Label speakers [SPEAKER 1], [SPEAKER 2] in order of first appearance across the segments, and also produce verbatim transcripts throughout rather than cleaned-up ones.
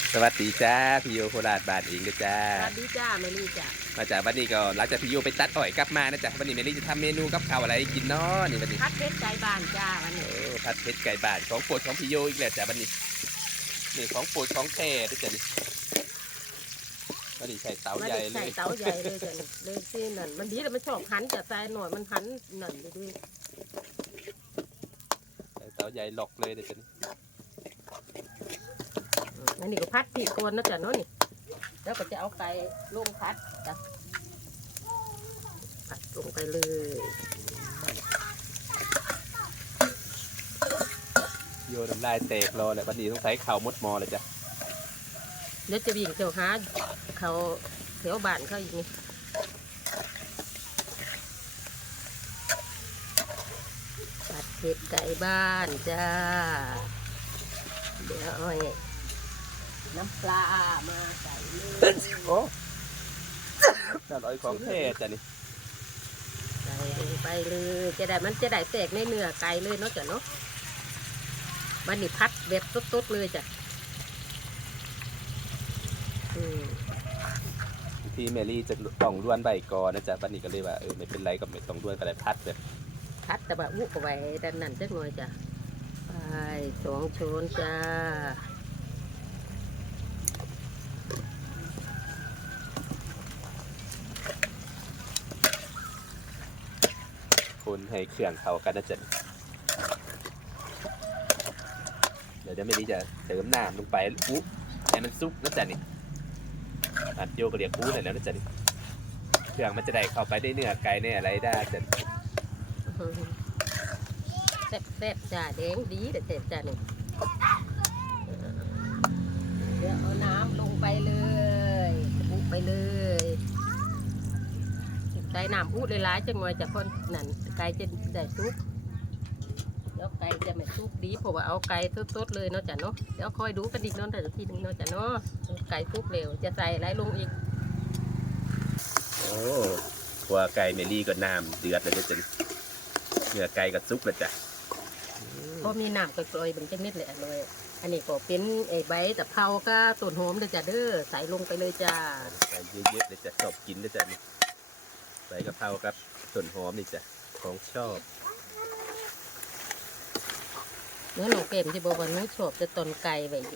[SPEAKER 1] สวัสดีจ้าพี่โยโคราชบ้านเองนะจ้า
[SPEAKER 2] สวัสดีจ้าเมลี่จ้า
[SPEAKER 1] มาจากวันนี้ก็หลังจากพี่โยไปตัดอ้อยกลับมานะจ๊ะวันนี้เมลี่จะทำเมนูกับข้าวอะไรกินเนาะนี่วันนี้
[SPEAKER 2] พัดเพชรใจบานจ้าวัน
[SPEAKER 1] โอ้
[SPEAKER 2] นี้
[SPEAKER 1] ผัดเผ็ดไก่บ้านของโปรดของพี่โยอีกแล้วจ้ะวันนี้นี่ของโปรดของแท้ด้วยจ้ะนี่วันนี้ใส่เตาใหญ่เล
[SPEAKER 2] ใส่
[SPEAKER 1] ย
[SPEAKER 2] เตาใหญ่เลยจ้ะเลยซีนั่นมันดีแต่มันชอบหันจะใส่หน่อยมันหันนั่นดูดิ
[SPEAKER 1] ใส่เตาใหญ่หลอกเลยนะจ๊ะนี่
[SPEAKER 2] อันนี้ก็พัดผีโกนนะจ้ะเนาะนี่แล้วก็จะเอาไก่ลงพัดจ้ะพัดลงไปเลย
[SPEAKER 1] โยน้ำลายแตกรอเลยวันนี้ต้องใส่ข้าวมดมอเลยจ้ะ
[SPEAKER 2] เดี๋ยวจะวิ่งเจ้าหาเขาแถวบ้านเขาอย่างนี้ผัดเผ็ดไก่บ้านจ้าเดี๋ยวเอาน้ำปลามาใส่เลย
[SPEAKER 1] โอ้น่าอร่อยของแท้จ้ะนี่
[SPEAKER 2] ใส่ลงไปเลยจะได้มันจะได้แตกในเนื้อไก่เลยเนาะจ้ะเนาะมันนี่พัดแบบตุ๊ดๆเลยจ้ะ
[SPEAKER 1] ที่เมลี่จะต้องล้วนใบก่อนนะจ๊ะวันนี้ก็เลยว่าเออไม่เป็นไรก็ไม่ต้องล้วนก็ได้พัดแบบ
[SPEAKER 2] พัดแต่แบบวุ้เอาไว้ด้านนั้นจักหน่อยจ้ะไปสองช้อนจ้า
[SPEAKER 1] คนให้เครื่องเข้ากันนะจ๊ะเดี๋ยวจะไม่ดีจะเติมน้ำลงไปอุ๊ให้มันซุกนะจ๊ะนี่อัดโยก็เรียกอู้หน่อยแล้วนะจ๊ะนี่เครื่องมันจะได้เข้าไปได้เนื้อไก่เนี่ยอะไรได้จ๊ะ
[SPEAKER 2] แซ่บๆจ้าแดงดีแต่แซ่บจ้านี่เดี๋ยวเอาน้ำลงไปเลยอุ๊ไปเลยใส่น้ำอุ๊เลยร้ายจังเลยจ้ะคนนั่นไก่จะได้ซุปแล้วไก่จะไม่ซุปดีเพราะว่าเอาไก่สดๆเลยเนาะจ้ะเนาะเดี๋ยวคอยดูกันอีกเนาะแต่ทีนึงเนาะจ้ะเนาะไก่ซุปเร็วจะใส่อะไรลงอีก
[SPEAKER 1] โอ้หัวไก่เมลี่ก็น้ำเดือดเลยจ้ะเนื้อไก่ก็ซุกแล้วจ้ะ
[SPEAKER 2] พอมีน้ำกร่อยๆเป็นจังนิดเลยอร่อยอันนี้ก็เป็นไอ้ใบตะเภาก็ต้นหอมเลยจ้ะเด้อใส่ลงไปเลยจ้า
[SPEAKER 1] ใส่เยอะๆเลยจ้ะชอบกินเลยจ้ะนี่ใส่กะเพรากับต้นหอมนี่จ้ะของชอบ
[SPEAKER 2] เนื้อหนูเก็มที่บอกว่าหนูชอบจะต้นไก่ไว้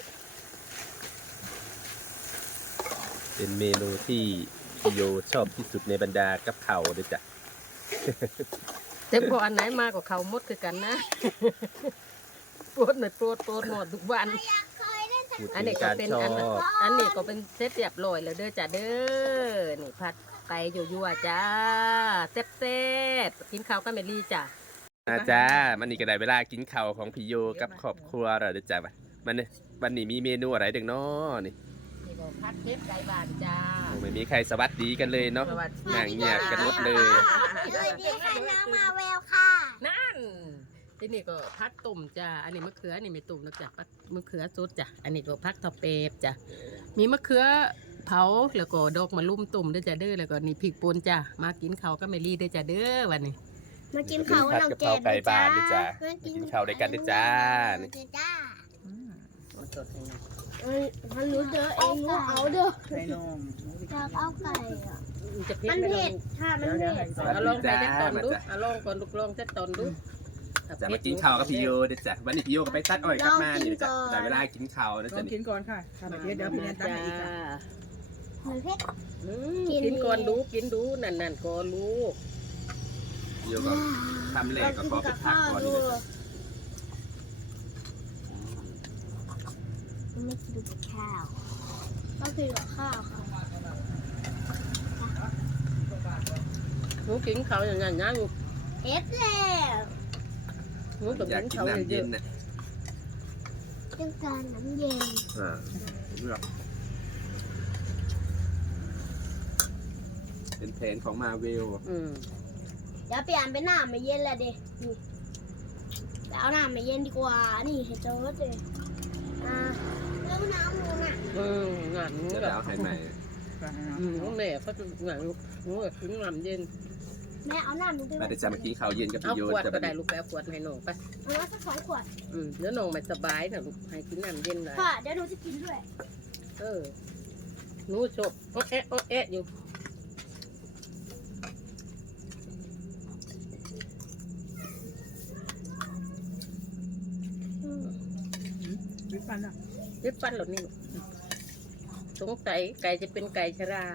[SPEAKER 1] เป็นเมนูที่พี่โยชอบที่สุดในบรรดากับข้าวเลยจ้ะ
[SPEAKER 2] เต็มพออันไหนมากกว่าเขามดคือกันนะโปรดหน่อยโปรดโปรดหมดทุกวันอันนี้ก็เป็นอันอันนี้ก็เป็นเซตเรียบร้อยแล้วเด้อจ้ะเด้อนี่ผัดไก่ยั่วๆจ้าแซ่บๆกินข้าวกันเมลี่จ้ะ
[SPEAKER 1] อาจ้ามันนี่ก็ได้เวลากินข้าวของพี่โยกับครอบครัวเราเด้อจ้ะมันนี่วันนี้มีเมนูอะไรเด็กน้อนี่
[SPEAKER 2] นี่ก็ผัดเผ็ดไก่บ้านจ้า
[SPEAKER 1] ไม่มีใครสวัสดีกันเลยเนาะนั่งเงียบกันหมดเลย
[SPEAKER 3] สวัสดีค่ะน้องมาเวลค่ะ
[SPEAKER 2] นั่นที่นี่ก็พักตุ่มจ้าอันนี้มะเขือนี่ไม่ตุ่มนะจ้ะมะเขือสดจ้ะอันนี้ก็พักทอเปบจ้ะมีมะเขือเผาแล้วก็ดอกมะลุ่มตุ่มด้วยจ้ะเด้อแล้วก็นี่พริกป่นจ้ะมากินข้าวก็ไม่รีด้วยจ้ะเด้อวันนี้
[SPEAKER 3] มากินข้าวน้องเกด
[SPEAKER 1] ไก่บ้านด้วยจ้ะกินข้าวด้วยกันด้วยจ้า
[SPEAKER 3] จ้า
[SPEAKER 2] สดเลยนะ
[SPEAKER 3] มันรู้เด้อเองรู้เอาเด้อไก่นมอยากเอาไก่อ่ะมันเผ็ดค่ะมันเผ็ด
[SPEAKER 2] เอาลองไปจะตอนดูเอาลองก่อนลูกลองจะตอนดู
[SPEAKER 1] จะมากินข้าวกับพี่โยเด็ดจ้ะวันนี้พี่โยก็ไปตัดอ้อยกลับมานี่จ้ะแต่เวลากินข้าวนะ
[SPEAKER 4] จ๊ะกินก่อนค่ะค่ะเดี๋ยวเดี๋ยวพี่แอนตั้งอีกค่ะ
[SPEAKER 3] มันเผ็ด
[SPEAKER 2] กินก่อนดูกินดูนั่นนั่นก่อนลูก
[SPEAKER 1] พี่โยก็ทำแหลกก็ขอไปพักก่อนนี่จ้ะ
[SPEAKER 3] ไม่กินกับข้าวก็กินกับข้าวค่ะ
[SPEAKER 2] หนูกินข้าวอย่างนั้นนะลูก
[SPEAKER 3] เอฟแล้ว
[SPEAKER 2] หนูต้องกินข้าวเยอะ
[SPEAKER 3] ๆต้องการน้ำเย็น
[SPEAKER 1] อ่าเลือกเป็นแผนของมาเวล
[SPEAKER 2] อืม
[SPEAKER 3] เดี๋ยวเปลี่ยนเป็นน้ำไม่เย็นแล้วดินี่เอาน้ำไม่เย็นดีกว่านี่ให้เจอเลยอ่าแล้วน้ำลงอ่ะ
[SPEAKER 2] อืมงาน
[SPEAKER 1] จะแล้วให้ใหม่
[SPEAKER 2] อืมน้องแม่ก็จะงานลูกหนูก็กินน้ำเย็น
[SPEAKER 3] แม่เอาน้ำลงไป
[SPEAKER 1] มาได้จะมากินข้าวเย็นกับพี่โย
[SPEAKER 2] จะไปได้ลูกแป๊บขวดให้น้องไป
[SPEAKER 3] เอาสักสองขวด
[SPEAKER 2] อืมเดี๋ยวน้องไม่สบายนะลูกให้กินน้ำเย็นเลย
[SPEAKER 3] ค่ะเดี๋ยวหนูจะกินด้วย
[SPEAKER 2] เออหนูจบโอ๊ะเอ๊ะโอ๊ะเอ๊ะอยู่
[SPEAKER 4] วิปันอ่ะ
[SPEAKER 2] ริบฟันหลดนี่สงสัยไก่จะเป็นไก่ชรา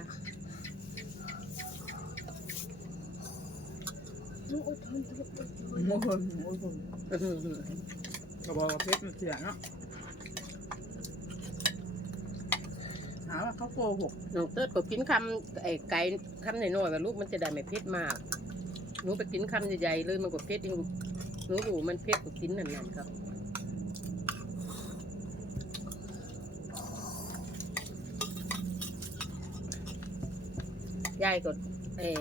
[SPEAKER 3] หนูอดทนอดทน
[SPEAKER 4] โอ้โหโอ้โหกระบอกเพชรมันเสียเนาะหาว่าเขาโกหก
[SPEAKER 2] น้องเติร์ดก็กินคำไอ้ไก่คำหน่อยๆว่าลูกมันจะได้ไม่เผ็ดมากหนูไปกินคำใหญ่ๆเลยมันก็เผ็ดจริงหนูรู้มันเผ็ดก็กินนั่นๆครับยายก็เออ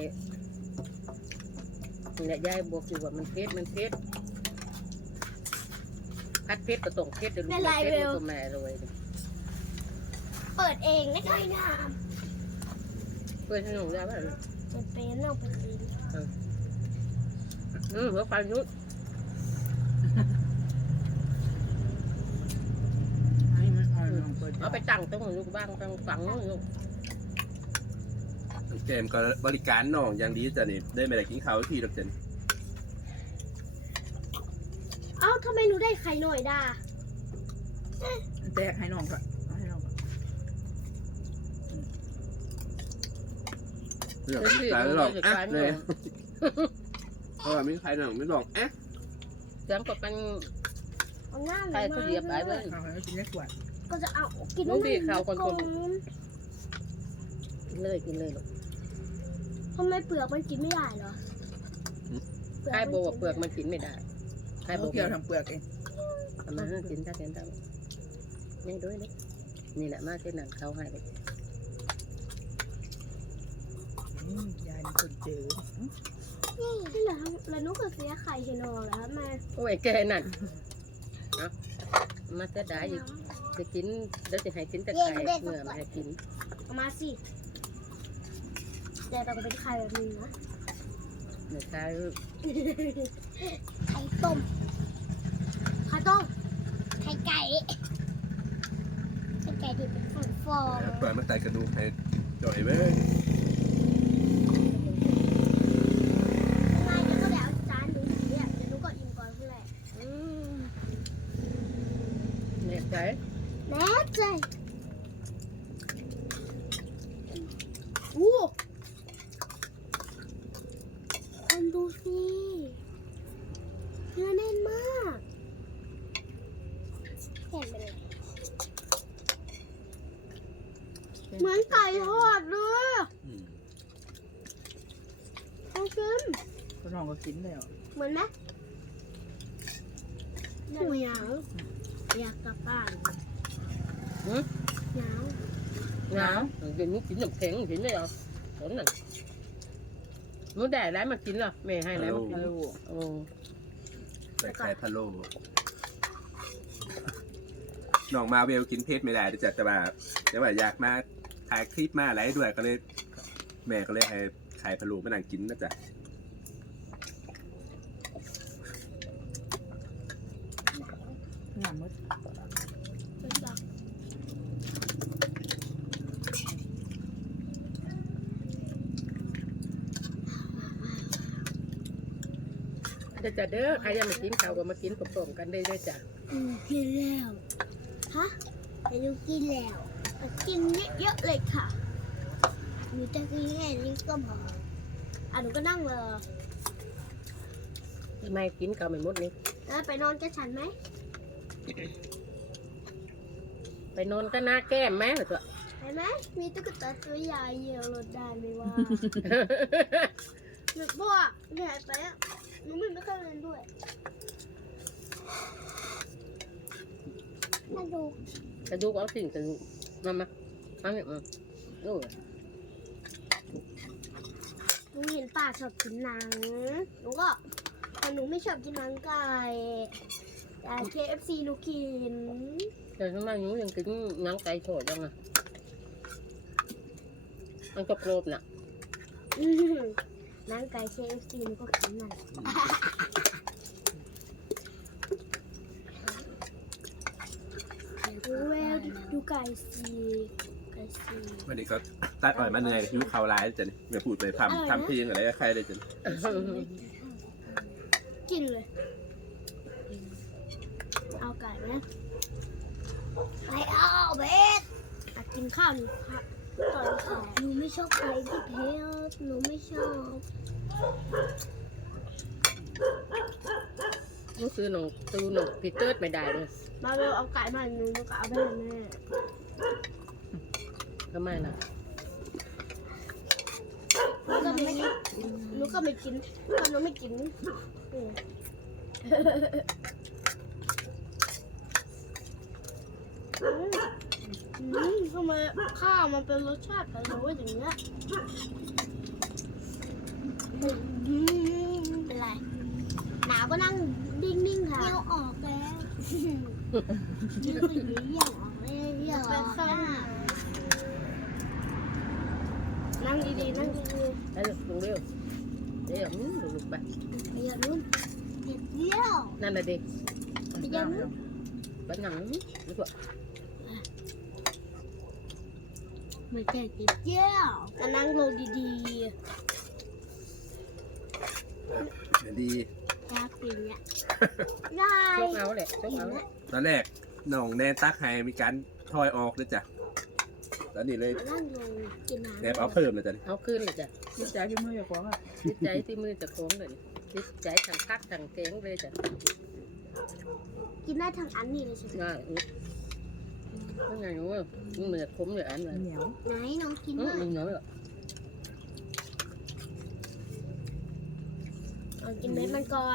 [SPEAKER 2] เนี่ยยายบอกอยู่ว่ามันเผ็ดมันเผ็ดพัดเผ็ดก็ต้องเผ็ดเดี๋ยวลูกมันเผ็ดมันก็แม่เลย
[SPEAKER 3] เปิดเองนะใช่นะ
[SPEAKER 2] เพื่อนหนูได้ป่ะ
[SPEAKER 3] เปิดเป็นเราเปิดเอง
[SPEAKER 2] อืมหัวฟันยุด
[SPEAKER 4] ให้มันอ่อนลงเปิด
[SPEAKER 2] เอาไปตั้งตรงลูกบ้างตั้งฝังลูก
[SPEAKER 1] เกมก็บริการน้องอย่างดีจ้ะนี่ได้ไม่ได้กินข้าวที่ดอกจัน
[SPEAKER 3] เอ้าทำไมหนูได้ไข่หน่อยด่า
[SPEAKER 4] แตกให้น้องก่อนให้น้องก่อน
[SPEAKER 1] เรื่องไม่ได้หรอกอ่ะเลยเพราะว่าไม่ใครหรอกไม่หรอกอ่ะ
[SPEAKER 2] เสียงก็เป็น
[SPEAKER 3] เอาหน้า
[SPEAKER 2] ใครเขาเหยียบไปเลย
[SPEAKER 4] เอาให้กินได้ขวด
[SPEAKER 3] ก็จะเอากิน
[SPEAKER 2] น้องดีข่าวคน
[SPEAKER 3] ๆ
[SPEAKER 2] คน กินเลยกินเลยลูก
[SPEAKER 3] ทำไมเปลือกมันกินไม่ได้เหรอ
[SPEAKER 2] ใครบอกว่าเปลือกมันกินไม่ได้ใครบ
[SPEAKER 4] เขา
[SPEAKER 2] อก
[SPEAKER 4] เกี่ยวทำเปลือกเอง
[SPEAKER 2] ทำไมกินได้กินได้นี่ด้วยนี่นี่แหละมาเส้นหนังเขาให้เลย
[SPEAKER 4] นี่ยายมีคนเจอ
[SPEAKER 3] นี่เหรอแล้วหนุก็เสียไข่เฮนอเหรอแม่
[SPEAKER 2] โอ้ยแกนั่นเอามาเสียดายอีกจะกินเดี๋ยวจะให้กินแต่ไก่เมื่อไม่ให้กิน
[SPEAKER 3] เอามาสิแต่ต้องเป็นไข่แบบนี้นะ
[SPEAKER 2] เมื่อไก่
[SPEAKER 3] ไข่ต้มไข่ต้มไข่ไก่ไข่ไก่ที่เป็นฟองฟอง
[SPEAKER 1] เปิดมาใส่กระดูกให้จ่อยเว้ย
[SPEAKER 3] ไม่เดี๋ยวก็แล้วจานหนูเนี่ยเดี๋ยวหนูก็อิ่มก่อนเพื่อนแหละ
[SPEAKER 2] อืมแน่ใจ
[SPEAKER 3] แน่ใจอู้คนดูสิเนื้อแน่นมากเห็นไปเลยเหมือนไก่ทอดเลย
[SPEAKER 1] อืม
[SPEAKER 3] เอาชิม
[SPEAKER 4] ก็น้องก็กินแล้ว
[SPEAKER 3] เหมือนไหมหนูอยากอยากกลับบ้าน
[SPEAKER 2] หืม
[SPEAKER 3] หนาว
[SPEAKER 2] หนาวเดี๋ยวนี้กินน้ำแข็งกินไม่เอาผลน่ะหนูได้อะไรมากินเหรอแม่ให้อะไรมากิน
[SPEAKER 4] ลูก
[SPEAKER 2] โอ้
[SPEAKER 1] ใส่ไข่พะโล้น้องมาเวลกินเพชรไม่ได้ด้วยจ้ะแต่ว่าแต่ว่าอยากมาถ่ายคลิปมาอะไรด้วยก็เลย แม่ก็เลยให้ไข่พะโล้มานั่งกินนะจ๊ะ
[SPEAKER 4] งามมด
[SPEAKER 3] เป็นแบบ
[SPEAKER 2] เดี๋ยวจะเด้อใครยังไม่กินข้าวก็มากินพร้อมๆกันได้ด้วยจ้ะ
[SPEAKER 3] อืมกินแล้วฮะไปดูกินแล้วเอากินเยอะๆเลยค่ะหนูจะกินแค่นี้ก็พออ่ะหนูก็นั่งเลย
[SPEAKER 2] ทำไมกินข้าวไม่หมดนี่
[SPEAKER 3] แล้วไปนอนกับฉันไหม
[SPEAKER 2] ไปนอนก็หน้าแก้มไหมเหรอตัว
[SPEAKER 3] ไปไหมมีตุ๊กตาตัวใหญ่เหยียบรถได้ไหมวะ หนูบอกใหญ่ไปอ่ะหนูไม่ไม่เคยเล่นด้วยมาดู
[SPEAKER 2] กระดูกเอาสิ่งกระดูกมามาเอาเนี่ยมาโอ้ย
[SPEAKER 3] หนูเห็นป้าชอบกินหนังหนูก็แต่หนูไม่ชอบกินหนังไก่แต่ เค เอฟ ซี หนูกิน
[SPEAKER 2] แต่ทำไมหนูยังกินหนังไก่โฉดยังอ่ะมันก็โกรธน่ะ
[SPEAKER 3] อื้อหือหนังไก่ เค เอฟ ซี หนูก็กินมันโอ้ยดูไก่สีไก่สี
[SPEAKER 1] วันนี้ก็ตัดอ่อยมาเหนื่อยหิวข่าวร้ายจ้ะนี่อย่าพูดไปทำทำเพลงอะไรกับใครเลยจ้ะ
[SPEAKER 3] กินเลย เอาไก่ไหมไม่เอาเบสอ่ะกินข้าวหนูค่ะต่อยข้าวหนูไม่ชอบไก่ที่เพชรหนูไม่ชอบ
[SPEAKER 2] ต้องซื้อหนองตูหนองพีเตอร์ไม่ได้เลย
[SPEAKER 3] มาเร็วเอาไก่มาหนูก็เอาไปให้แม่
[SPEAKER 2] ทำไมล่ะ
[SPEAKER 3] หนูก็ไม่กินหนูก็ไม่กินถ้าหนูไม่กินอืมอืมทำไมข้าวมันเป็นรสชาติแบบว่าอย่างเงี้ยอืมเป็นไรหนาวก็นั่งนิ่งๆค่ะเยี่ยวออกแล้วเยี่ยวเยี่ยวออกเลยเยี่ยวออกนั่งดีๆนั่งดีๆ
[SPEAKER 2] ได้ลงเร็วเดี๋ยวมึงลุกไป
[SPEAKER 3] เยี่ยวนุ่นเยี่ยว
[SPEAKER 2] นั่นน่ะดิ
[SPEAKER 3] เยี่ยวนุ่น
[SPEAKER 2] ไปหนังดีกว่า
[SPEAKER 3] ไม่ใช่ติดเยี่ยวนั่งลงดี
[SPEAKER 1] ดี
[SPEAKER 3] ๆแค่ปีเนี้ยได้
[SPEAKER 2] ชกเอาแหละชกเอาแหละ
[SPEAKER 1] ตอนแรกน้องแนนตักให้มีการทอยออกด้วยจ้ะตอนนี้เลย
[SPEAKER 3] นั่งลงกินน้ำ
[SPEAKER 1] แอบเอาเพิ่มเลยจ้ะนี่
[SPEAKER 2] เอาขึ้นเลยจ้ะ
[SPEAKER 4] ดีใจที่มืออย่าขวางอ่ะ
[SPEAKER 2] จิตใจที่มือจะโค้งเลยจิตใจทางพักทางแกงเลยจ้ะ
[SPEAKER 3] กินได้ทั้งอันนี้เลยใช่ไหม
[SPEAKER 2] ง่ายนั่นไงวะมึงเหนือคมเหนืออันเลย
[SPEAKER 4] เหนียว
[SPEAKER 3] ไหนน้องกิน
[SPEAKER 2] อื
[SPEAKER 3] หน่อย
[SPEAKER 2] มึงน้อยอ่ะ
[SPEAKER 3] เอากินเม็ดมันก่อน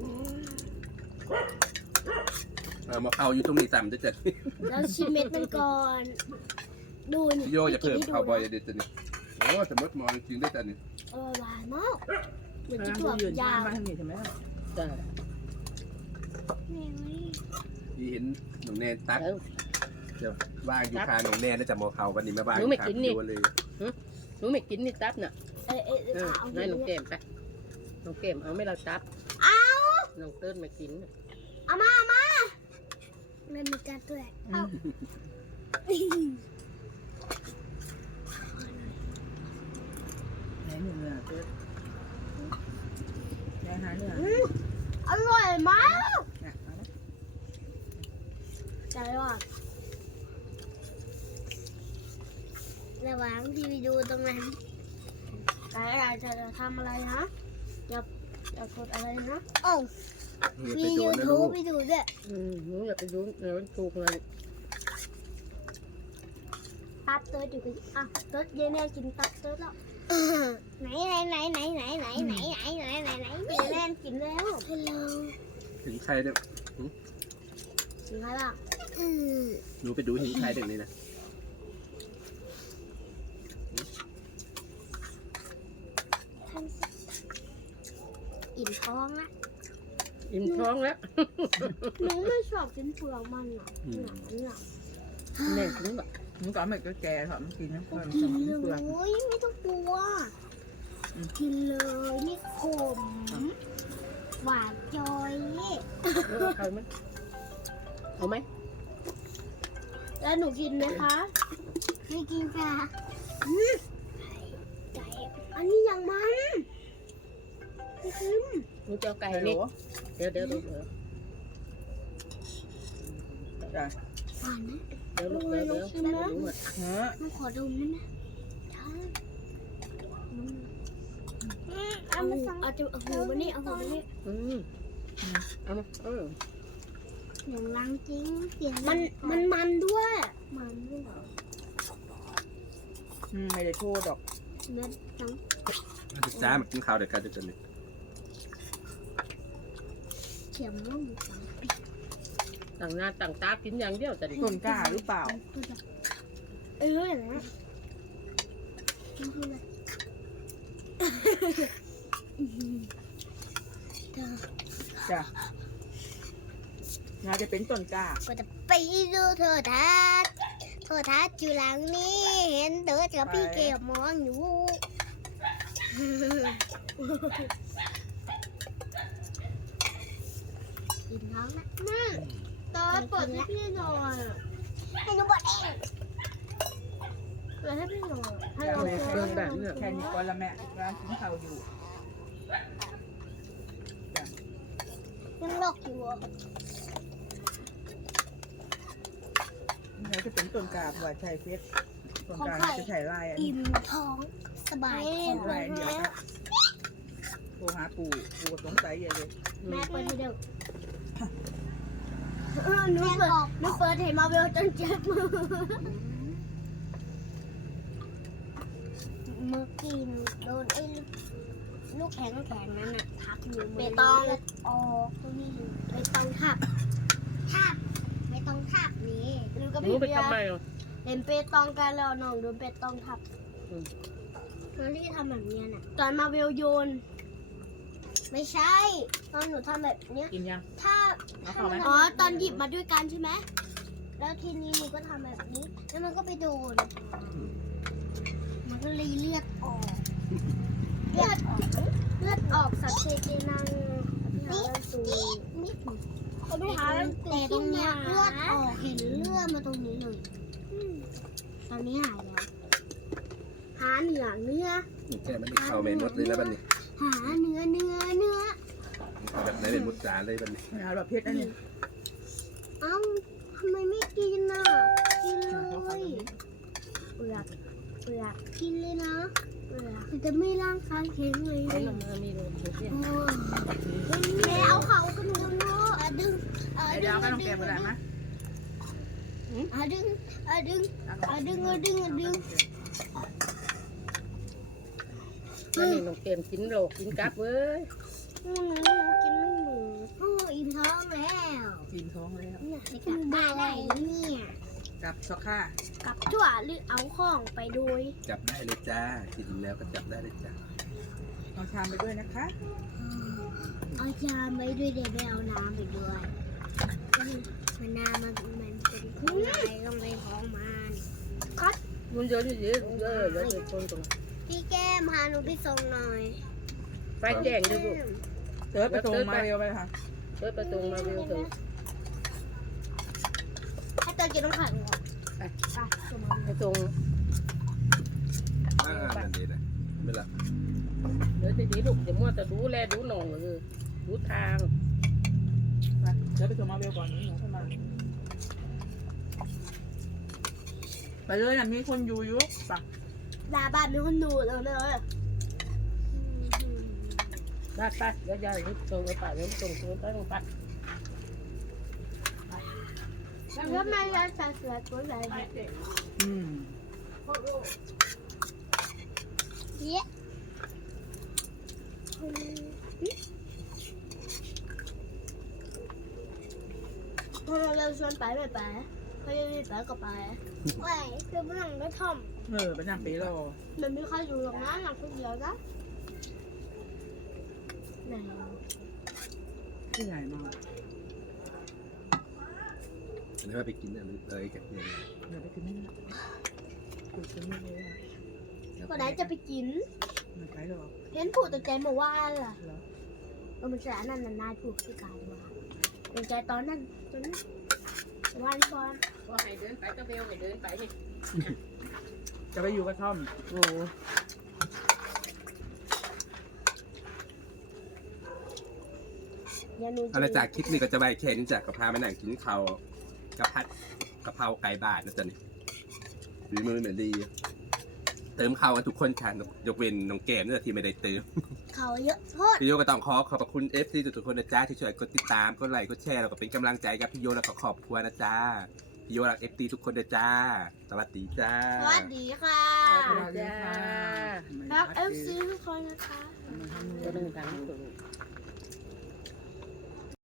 [SPEAKER 1] เอามาเผาอยู่ตรงนี้ต่ำด้วยจ้ะ
[SPEAKER 3] แล้วชิมเม็ดมันก่อนดูนี่
[SPEAKER 1] โยจะเพิ่มข้าวบอยเด็ดจ้ะนี่โอ้สมมติมองจริงด้วยจ้ะนี่
[SPEAKER 3] เออหวานมากเหมือนจะ
[SPEAKER 4] น้ำ
[SPEAKER 3] ถั่ว
[SPEAKER 4] ยืน
[SPEAKER 3] ยาว
[SPEAKER 4] มาทางนี้ใช่ไหม
[SPEAKER 2] จ้ะ
[SPEAKER 1] ที่เห็นน้องแนนตัก
[SPEAKER 2] แล้ว
[SPEAKER 1] เดี๋ยวว่างอยู่คาน้องแนนน่าจะมอเขาวันนี้มาว่าง
[SPEAKER 2] หนูไม่กินนี่
[SPEAKER 1] เลย
[SPEAKER 2] หนูไม่กินนี่ตับน่ะ
[SPEAKER 3] เอ้ยเอ้ย
[SPEAKER 2] เออ
[SPEAKER 3] เอา
[SPEAKER 2] นายน้อง
[SPEAKER 3] เ
[SPEAKER 2] เกมไปน้องเกมเอาไม่เราตับน้องเติ้ลไม่กิน
[SPEAKER 3] อามาเอามามันมีการด้วยเอา
[SPEAKER 4] ไหนหนึ่งอ่ะเจ๊แดงหาเนี่ย
[SPEAKER 3] อืมอร่อยมาก
[SPEAKER 4] เนี่ยเอาละ
[SPEAKER 3] ใจว่ะระหว่างที่ไปดูตรงนั้นไก่อยากจะทำอะไรนะอย่าอย่ากดอะไรนะโอ้
[SPEAKER 1] อย่า
[SPEAKER 3] มี
[SPEAKER 1] ไปโด
[SPEAKER 3] ยู
[SPEAKER 1] นนะ
[SPEAKER 3] ทู
[SPEAKER 1] ลู
[SPEAKER 3] บ
[SPEAKER 1] ก
[SPEAKER 3] ไปดูด้วย
[SPEAKER 2] อืมหนูอยากไปดูในวันถูกเลย
[SPEAKER 3] ตับเติร์ดอยู่กันอ่ะเติร์ดเยเน่กินตับเติร์ดแล้วไหนไหนไหนไหนไหนไหนไหนไหนไหนไหนไหนเยเน่กินแล้วฮัลโหล
[SPEAKER 1] ถึงใครเนี่ย
[SPEAKER 3] กินอะไรบ้างอืม
[SPEAKER 1] หนูไปดูหิงใครเด็กนี่นะ
[SPEAKER 3] อิ่มท้องละ
[SPEAKER 2] อิ่มท้องแล้ว
[SPEAKER 3] หนูไม่ชอบกินเปลือกมันอ่ะหนังหนัง
[SPEAKER 2] แม่กินแบบ
[SPEAKER 4] มึงก็ไม่ก็แก่ถอดมันกินนะ
[SPEAKER 3] ก็
[SPEAKER 4] มัน
[SPEAKER 3] กิ
[SPEAKER 4] ส
[SPEAKER 3] น
[SPEAKER 4] มอง
[SPEAKER 3] เล
[SPEAKER 4] เปลือก
[SPEAKER 3] ยไม่ต้องกลัวกินเลยนี่ขมหวานจอย
[SPEAKER 2] เอาใครไหมเอาไหม
[SPEAKER 3] แล้วหนูกินไหมคะไม่กินค่ะไก่อันนี้ยังมันไม่กิน
[SPEAKER 2] หนูจะเอาไก่
[SPEAKER 4] ไก่โหล
[SPEAKER 2] นี่เดี๋ยวเดี๋ยวเดี๋ยว
[SPEAKER 4] จ้ะ
[SPEAKER 3] หวานนะ
[SPEAKER 2] เดี๋ยวลูกเดี๋ยวเดี๋ยวเดี๋ยวหนูอ่ะ
[SPEAKER 4] เนื้อ
[SPEAKER 3] หนูขอดมได้ไหมใช่เอามาสั่งเอาจะเอาหูมานี่เอาหูมานี่
[SPEAKER 2] อืมเอามาเออ
[SPEAKER 3] เสียงรังจริงเสียงมันมันมันด้วย มันด้วยเหรอ
[SPEAKER 4] อืมไม่ได้โทษดอก
[SPEAKER 3] เนื้อจัง
[SPEAKER 1] จ้ามากินข้าวเด็กกันจะจนเลย
[SPEAKER 3] เขียมนุ่มจัง
[SPEAKER 2] ต่างหน้าต่างตากินอย่างเดียวแต่ดิ
[SPEAKER 4] ต้นกล้าหรือเปล่า
[SPEAKER 3] เอ้ยอย่างนั้นมันคืออะไรเธอ
[SPEAKER 4] จ้ะน่าจะเป็นต้นกล้า
[SPEAKER 3] ก็จะไปดูโทรทัศน์โทรทัศน์อยู่หลังนี้เห็นเต๋อกับพี่เกมมองอยู่ อิ่มท้องนะแม่ตอนเปิดให้พี่หน่อยให้หนูบอกเองเลยให้พี่หนูให้เรา
[SPEAKER 4] เบิ่งแบบแค่นี้ก่อนละแม่ร้านกินข้าวอยู่
[SPEAKER 3] ยังหลอกอยู่อ่ะ
[SPEAKER 4] นี่จะเป็นต้นกาบว่าใช้เฟซต้นกาบจะใช้ลายอัน
[SPEAKER 3] อิ่มท้องสบายคอ
[SPEAKER 4] ลายอันเดียวครับโทรหาปู่ปู่ก็สงสัยอย่างเลย
[SPEAKER 3] แม่เปิดให้เดี๋ยวเออหนูเปิดหนูเปิดให้มาเวลจนเจ็บมือเมื่อกี้หนูโดนไอ้ลูกลูกแข็งแข็งๆนั้นน่ะทับอยู่เปตองออกตรงนี้เปตองทับทับไม่ต้องทับนี่หนูก็
[SPEAKER 2] หนู
[SPEAKER 3] พี่
[SPEAKER 2] ไป
[SPEAKER 3] เบีย
[SPEAKER 2] ทำไม
[SPEAKER 3] ร์
[SPEAKER 2] อ่ะ
[SPEAKER 3] เห็นเปตองกันแล้วน้องโดนเปตองทับ
[SPEAKER 2] อืม
[SPEAKER 3] ตอนที่ทำแบบเนี้ยน่ะตอนมาเวลโยน ไม่ใช่ ตอนหนูทำแบบเนี้ย
[SPEAKER 4] กินยัง
[SPEAKER 3] ถ้า
[SPEAKER 4] เอาเข้าไหม
[SPEAKER 3] อ๋อตอนหยิบมาด้วยกันใช่ไหมแล้วทีนี้หนูก็ทำแบบนี้ แล้วมันก็ไปโดน มันก็เลยเลือดออกเลือดออกเลือดออกสักเซเจนังนี่นี่เขาไปหาแต่ตรงเนี้ยเลือดออกเห็นเลือดมาตรงนี้เลยตอนนี้หายแล้วหาเนื้อเนื้อ
[SPEAKER 1] แค่มันนี่เข้าไม่หมดเลยแล้วบัดนี้
[SPEAKER 3] หาเนื้อเนื้อเนื้อ
[SPEAKER 1] เอาแบบไหนเป็นมุดจานเลยบัดนี้
[SPEAKER 4] ไม่เอาแบบเพชรอันนี้
[SPEAKER 3] เอ้าทำไมไม่กินน่ะกินเลยเปลือกเปลือกกินเลยนะเปลือกจะไม่ร่างกายแข็งเลย
[SPEAKER 2] ไอ้ลงมามีเลยเสีย
[SPEAKER 3] โอ้แม่เอาเขากระหนูเนาะอ่ะดึงอ่ะ
[SPEAKER 4] ไอ้
[SPEAKER 3] ดึ
[SPEAKER 4] ดาว
[SPEAKER 3] ง
[SPEAKER 4] ก็
[SPEAKER 3] อ่ะ
[SPEAKER 4] ต้อง
[SPEAKER 3] ดึ
[SPEAKER 4] แก้
[SPEAKER 3] ง
[SPEAKER 4] ไปได้ไหม
[SPEAKER 3] อ่ะดึงอ่ะดึงอ่ะดึงอ่ะดึงอ่ะดึง
[SPEAKER 2] แล้วนี่น้องเกมกินโลกินกั๊บเว้ย
[SPEAKER 3] อืมกินไม่หมูโอ้อิ่มท้องแล้ว
[SPEAKER 4] กินท้องแล้ว
[SPEAKER 3] เนี่ยไปกลับบ้านได้เนี่ย
[SPEAKER 4] กับช็อกค่าก
[SPEAKER 3] ลับจั่วหรือเอาของไปโดย
[SPEAKER 1] จับได้เลยจ้ากินแล้วก็จับได้เลยจ้า
[SPEAKER 4] เอาชามไปด้วยนะคะ
[SPEAKER 3] เอาชามไปด้วยเดี๋ยวไม่เอาน้ำไปด้วยมันน้ำมันมันเป็นข้างในต้องไปของมันคัด
[SPEAKER 2] มันเยอะเยอะเยอะเยอะเยอะคนตรง
[SPEAKER 3] พี่แก้มพาหนูไปส่งหน่อย
[SPEAKER 2] ไฟแจ้งด้วยลูก
[SPEAKER 4] เติร์ดไปตรงมาเร็วไปค่ะ
[SPEAKER 2] เปิดประตูมาเร็วเถอะ
[SPEAKER 3] ให้เตยกินน้ำแข็งก่อนไปไปส่งมา
[SPEAKER 2] ไปตรง
[SPEAKER 1] อ่านั่นเองนะไม่ละ
[SPEAKER 2] เดี๋ยวจะดีลูกจะมัวแต่ดูแลดูหนองเลยดูทาง
[SPEAKER 4] ไปเติร์ดไปตรงมาเร็วก่อนนี้หนูขึ้นมาไปเลยนะมีคนอยู่อยู่ปะ
[SPEAKER 3] ลาบ้านมีคนดูเลยเลย
[SPEAKER 2] ไปไปเดี๋ยวยายรีบตรงไปเดี๋ยวตรงตรงไปตรงไป
[SPEAKER 3] แล้วแม่ยายใส่เสื้อตัวใหญ่
[SPEAKER 4] อืม
[SPEAKER 3] เยอะพอเราชวนไปไม่ไปเขาจะไม่ไปก็ไปไปเดี๋ยวมันหลังไม่ทำ
[SPEAKER 4] เออไปนั่งปีรอ
[SPEAKER 3] มันไม่ค่อยอยู่หรอกนะหลังคนเดียวนะไหน
[SPEAKER 4] ที่ไหนมา
[SPEAKER 1] อันนี้ว่าไปกินอะไรเลยกับเนี่ย
[SPEAKER 4] เดี๋ยวไปกินนี่นะกูกินไม่เลยอ่ะ
[SPEAKER 3] ก็ได้จะไปกิน
[SPEAKER 4] ไม่ใช่หรอ
[SPEAKER 3] เห็นผูกตัวใจมาว่าล่ะ
[SPEAKER 4] เหรอ
[SPEAKER 3] เออมันจะอันนั้นน่ะนายผูกที่กายว่าตัวใจตอนนั้นจนวันก่อน
[SPEAKER 2] ก็ให้เดินไปก็เบลให้เดินไปนี่
[SPEAKER 4] จะไปอยู่กระท่อม
[SPEAKER 2] โอ้
[SPEAKER 3] ยานู
[SPEAKER 1] อะไรจากคลิปนี้ก็จะไปแค่นี้จากกะเพราแม่นางกินข้าวกะพัดกะเพราไก่บ้านนะจ๊ะนี่ฝีมือเหมือนดีเติมข้าวกันทุกคนค่ะยกเว้นน้องแก้มนี่แหละที่ไม่ได้เติม
[SPEAKER 3] เขาเยอะโทษ
[SPEAKER 1] พี่โยก็ต้องขอขอบคุณเอฟซีทุกๆคนนะจ๊ะที่ช่วยกดติดตามกดไลค์กดแชร์แล้วก็เป็นกำลังใจกับพี่โยแล้วก็ขอบคุณนะจ๊ะพี่โยรักเอฟซีทุกคนนะจ๊ะสวัสดีจ้า
[SPEAKER 3] สวัสดีค่ะ
[SPEAKER 2] จ้า
[SPEAKER 3] รักเอฟซีทุกคนนะคะ
[SPEAKER 2] จะดึงทางนี้